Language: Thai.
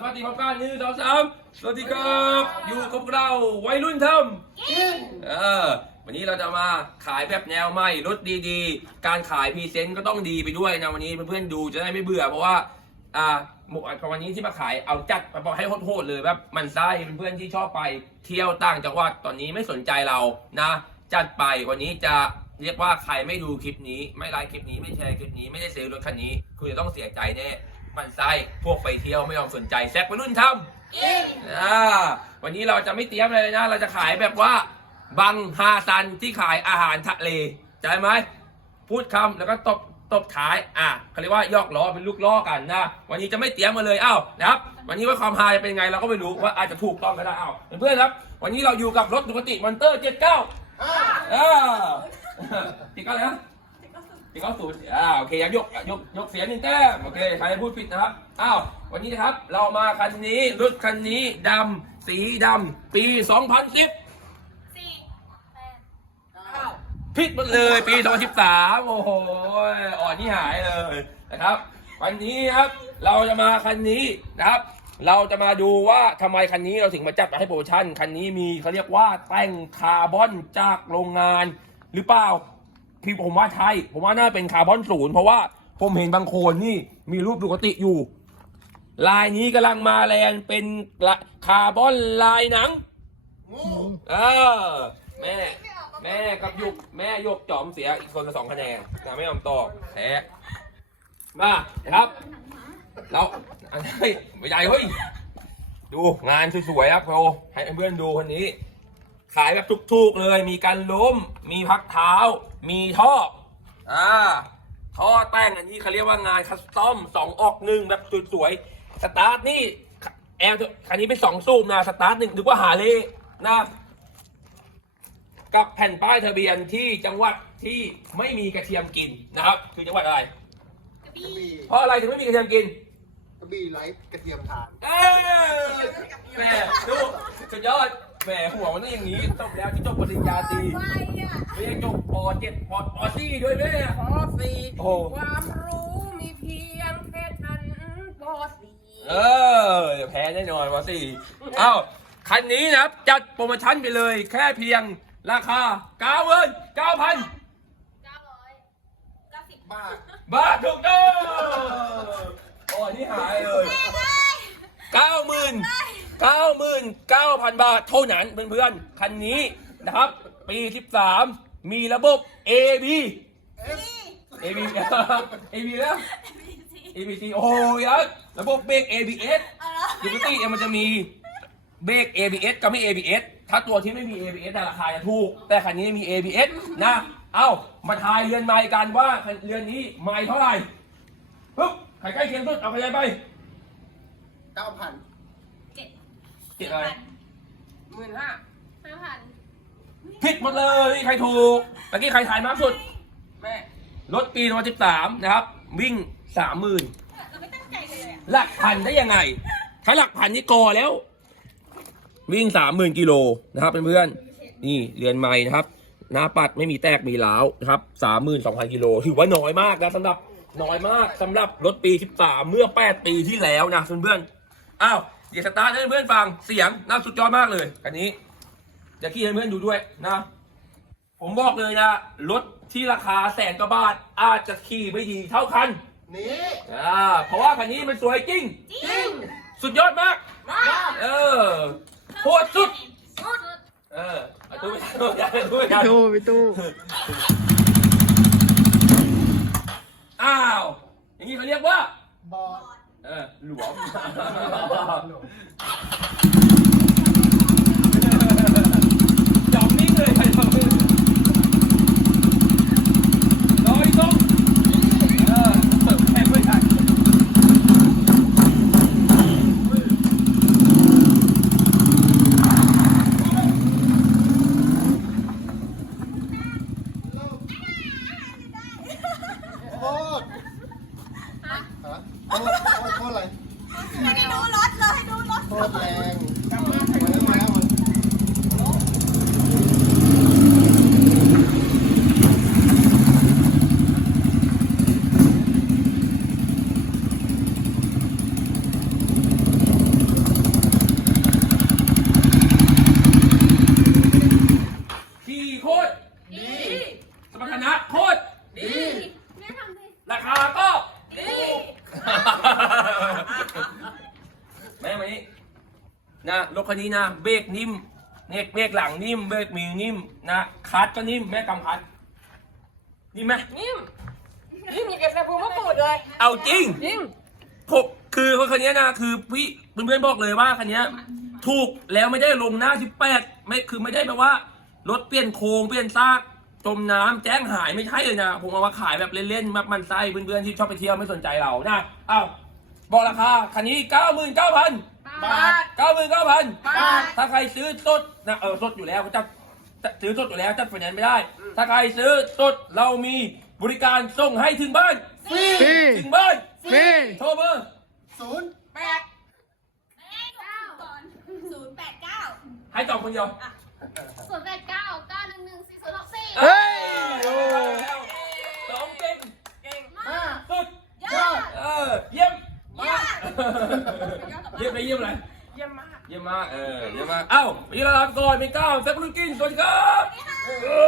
สวัสดีครับการนี่สองสามสวัสดีครับ อยู่กับเราวัยรุ่นทำเออวันนี้เราจะมาขายแบบแนวใหม่รถดีๆ การขายพรีเซนต์ก็ต้องดีไปด้วยนะวันนี้เพื่อนๆดูจะได้ไม่เบื่อเพราะว่า อ่าหมวกวันนี้ที่มาขายเอาจัดมาบอกให้โหดๆเลยแบบมันไส้เพื่อนๆที่ชอบไปเที่ยวต่างจังหวัดตอนนี้ไม่สนใจเรานะ จัดไปวันนี้จะเรียกว่าใครไม่ดูคลิปนี้ ไม่ไลค์คลิปนี้ไม่แชร์คลิปนี้ไม่ได้ซื้อรถคันนี้ คุณจะต้องเสียใจแน่ มันไส้พวกไปเที่ยวไม่ยอมสนใจแซกวัยรุ่นทำอ่าวันนี้เราจะไม่เตรียมอะไรเลยนะ เราจะขายแบบว่าบังฮาซันที่ขายอาหารทะเลใช่ไหมพูดคำแล้วก็ตบตบท้ายอะเขาเรียกว่ายอกล้อเป็นลูกล้อกันนะวันนี้จะไม่เตรียมมาเลยอ้าวนะครับ วันนี้ว่าความฮาจะเป็นไงเราก็ไม่รู้ว่าอาจจะถูกต้องก็ได้อ้าวเพื่อนๆครับ วันนี้เราอยู่กับรถดูกติมอนเตอร์79อ่าติดก็เลยนะ ที่เขาศูนย์อ่าโอเคยกยกยกเสียงหนึ่งแต้มโอเคใครพูดผิดนะครับอ้าววันนี้นะครับเรามาคันนี้รถคันนี้ดำสีดำปี 2010 สี่แปดเก้าผิดหมดเลยปี 2013 โอ้โหอ่อนที่หายเลยนะครับ วันนี้ครับเราจะมาคันนี้นะครับ เราจะมาดูว่าทำไมคันนี้เราถึงมาจัดให้โปรโมชั่นคันนี้มีเขาเรียกว่าแต่งคาร์บอนจากโรงงานหรือเปล่า พี่ผมว่าใช่ ผมว่าน่าเป็นคาร์บอนศูนย์เพราะว่าผมเห็นบางคนนี่มีรูปปกติอยู่ ลายนี้กำลังมาแรงเป็นคาร์บอนลายหนังเออแม่ แม่กับยุกแม่ยกจอมเสียอีกคนละสองคะแนนนะไม่ยอมตอบแพ้มาครับเราอันนี้ไม่ใหญ่เฮ้ยดูงานสวยๆครับเราให้เพื่อนดูคนนี้ ขายแบบทุกๆเลย มีการล้ม มีพักเท้า มีท่ออ่าท่อแต่งอันนี้เขาเรียกว่างานคัสตอมสองออกหนึ่งแบบสวยๆสตาร์ทนี่แอลคันนี้เป็นสองสูบนะสตาร์ทหนึ่งนึกว่าหาเลยนะกับแผ่นป้ายทะเบียนที่จังหวัดที่ไม่มีกระเทียมกินนะครับ คือจังหวัดอะไรกระบี่เพราะอะไรถึงไม่มีกระเทียมกินกระบี่ไลฟ์กระเทียมทานเอ้ยแหม่ดูสุดยอด แหมหัวมันต้องอย่างนี้จบแล้วที่จบปริญญาตรีไปอะไม่ใช่จบปเจ็ดปปสี่ด้วยแม่ปสี่โอ้ความรู้มีเพียงแค่ฉันปสี่เออแพ้แน่นอนปสี่เอ้าคันนี้นะครับจัดโปรโมชั่นไปเลยแค่เพียงราคาเก้าเงินเก้าพันเก้าร้อยเก้าสิบบ้าบาทถูกต้องโอ้ยนี่หายเลยเก้าหมื่น เก้าหมื่นเก้าพันบาทเท่านั้นเพื่อนๆ คันนี้นะครับ ปีสิบสามมีระบบ AB AB AB แล้ว ABC โอ้ยครับระบบเบรก ABS ปกติเนี่ยมันจะมีเบรก ABS กับไม่ ABS ถ้าตัวที่ไม่มี ABS น่ะราคาจะถูก แต่คันนี้มี ABS นะ เอ้า มาทายเรือนไม้กันว่าเรือนนี้ไม้เท่าไหร่ปึ๊บใครใกล้เคียงสุดเอาคะแนนไปเก้าพันเจ็ด เจ็ดอะไรหมื่นห้าห้าพันผิดหมดเลยใครถูกเมื่อกี้ใครทายมากสุด แม่รถปี2013นะครับ วิ่ง30,000เราไม่ตั้งใจเลยอะหลักพันได้ยังไง ถ้าหลักพันนี่กอแล้ว วิ่ง30,000กิโลนะครับเพื่อนๆนี่เรือนไม้นะครับ หน้าปัดไม่มีแตกมีล้าวนะครับ32,000กิโลถือว่าน้อยมากนะสำหรับน้อยมากสำหรับรถปี13เมื่อ8ปีที่แล้วนะเพื่อนๆอ้าว เดี๋ยวสตาร์ทให้เพื่อนๆฟังเสียงน่าสุดยอดมากเลยคันนี้เดี๋ยวขี่ให้เพื่อนดูด้วยนะ ผมบอกเลยนะรถที่ราคาแสนกว่าบาทอาจจะขี่ไม่ดีเท่าคันนี่อ่าเพราะว่าคันนี้มันสวยจริง จริง สุดยอดมากเออโคตรสุด สุดเออเอาตู้ไปตู้ไปตู้ไปตู้ไปตู้อ้าว อย่างนี้เขาเรียกว่า บอด เออหลวม จอมนิ่งเลยใครทำไม่ลอยตรงเออเสิร์ฟแทนไม่ทันโคตรฮะโคตรโคตรโคตรอะไร ไม่ได้ดูรถเลยดูรถ โคตรแรงมาแล้วมาแล้วมัน เนะรถคันนี้นะเบรกนิ่มเนกเบรกหลังนิ่มเบรกมือนิ่มนะคัดก็นิ่มแม่กำคัดนิ่มไหมนิ่มนิ่มอย่าเก็บใส่พุงมะกรูดเลย เอาจริงจริงผมคือรถคันนี้นะคือพี่เพื่อนๆบอกเลยว่าคันนี้ถูกแล้วไม่ได้ลงหน้า18ไม่คือไม่ได้แบบว่ารถเปลี่ยนโครงเปลี่ยนซากจมน้ำแจ้งหายไม่ใช่เลยนะ ผมเอามาขายแบบเล่นๆมัมันไส้เพื่อนๆที่ชอบไปเที่ยวไม่สนใจเรานะเอ้าบอกราคาคันนี้99,000 บาท99,000บาท ถ้าใครซื้อสดนะเออสดอยู่แล้วจะจะซื้อสดอยู่แล้วจัดไฟแนนซ์ไม่ได้ ถ้าใครซื้อสดเรามีบริการส่งให้ถึงบ้านฟรีถึงบ้าน ฟรีโทรเบอร์ศูนย์แปด แม่เก้าก่อนศูนย์แปดเก้าให้ตอบคนเดียวศูนย์แปดเก้าเก้าหนึ่งหนึ่งสี่ศูนย์หกสี่ เฮ้ยโอ้สองเก่ง เก่ง ห้า สุด ยอด เออเยี่ยม มาก เยี่ยมเลยเยี่ยมเลยเยี่ยมมาก เยี่ยมมากเออเยี่ยมมากเอ้าวันนี้เราลาไปก่อนเป็นก้าวเซฟลูกกินสวัสดีครับโอ้